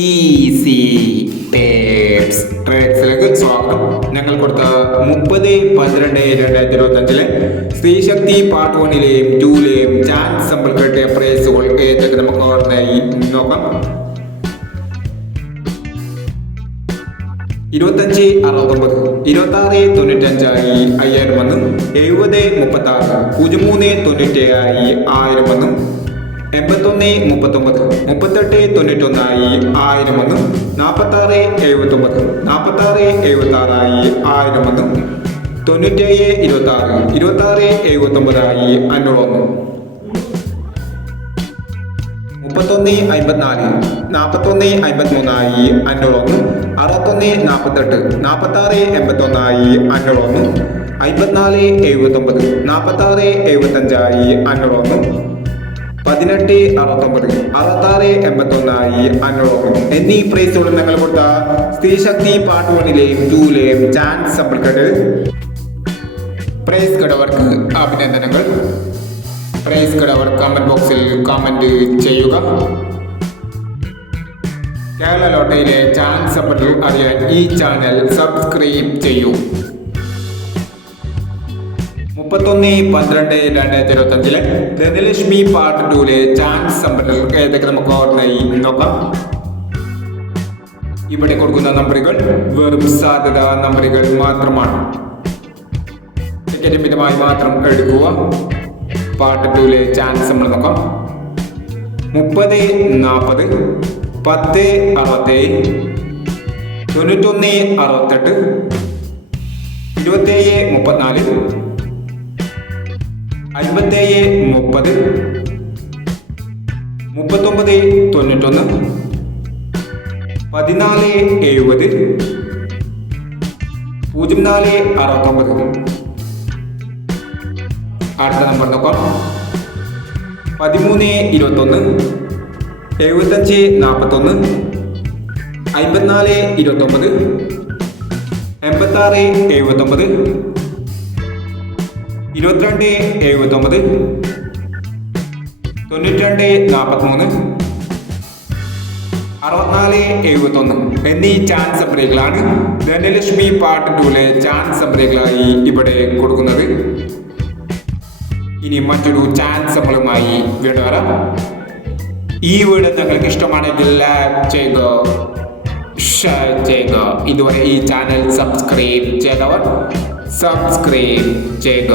Easy tips ട്രേഡ്സിലേക്ക് സ്വാഗതം. ഞങ്ങൾ കൊടുത്ത 30/12/2025 സ്ത്രീശക്തി പാർട്ട് 1ലെയും 2ലെയും ചാൻസ് സമ്പിൾ കിട്ടിയ പ്രൈസുകൾ ഏതൊക്കെ നമുക്ക് ഓർമ്മയായി നോക്കാം. 2569, 2695 ആയി 5000 വന്നു. 7036, 0397 1000 വന്നു. 8139, 3891 ആയി 1000 വന്നു. 4679, 4676 ആയി 1000 വന്നു. 9726, 2679 ആയി 500 വന്നു. 3154, 4153 ആയി 500 വന്നു. 6148, 4681 ആയി 500 വന്നു. 5479, 4675 ആയി 500 വന്നു. 1869, 6681 ആയി 500 വന്നു. എന്നീ പ്രൈസുകൾ ഞങ്ങൾ കൊടുത്ത സ്ത്രീശക്തി പാർട്ട് 1ലെയും 2ലെയും ചാൻസ് സമ്പിൾ കിട്ട് പ്രൈസ് കിടവർക്ക് അഭിനന്ദനങ്ങൾ. പ്രൈസ് കിടവർ കമന്റ് ബോക്സിൽ കമന്റ് ചെയ്യുക. കേരള ലോട്ടറിയിലെ ചാൻസ് സമ്പിൾ അറിയാൻ ഈ ചാനൽ സബ്സ്ക്രൈബ് ചെയ്യൂ. 31/12/2025 ധനലക്ഷ്മി പാർട്ട് 2ലെ ചാൻസ് സമ്പിൾ ഏതൊക്കെ നമുക്ക് ഓർമ്മയായി നോക്കാം. ഇവിടെ കൊടുക്കുന്ന നമ്പറുകൾ വെറും സാധ്യത നമ്പറുകൾ മാത്രമാണ്. ടിക്കറ്റ് മിതമായി മാത്രം എടുക്കുക. പാർട്ട് 2ലെ ചാൻസ് നമ്മൾ നോക്കാം. 30, 40, 10, 67, 91, 68, 27, 34, 57, 30, 39, 91, 14, 70, 04, 69. അടുത്ത നമ്പർ നോക്കാം. 13, 21, 75, 41, 54, 29, 86, 79, 22, 79, 92, 43, 64, 71 എന്നീ ചാൻസ് സമ്പ്രേകളാണ് ധനലക്ഷ്മി പാർട്ട് 2ലെ ചാൻസ് സമ്പ്രേകളായി ഇവിടെ കൊടുക്കുന്നത്. ഇനി മറ്റൊരു ചാൻസ് സമ്പിളുമായി വീണ്ടും വരാം. ഈ വീഡിയോ നിങ്ങൾക്ക് ഇഷ്ടമാണെങ്കിൽ ലൈക്ക് ചെയ്യുക, ഷെയർ ചെയ്യുക. ഇതുവരെ ഈ ചാനൽ സബ്സ്ക്രൈബ് ചെയ്തവർ സബ്സ്ക്രൈബ് ചെയ്യുക.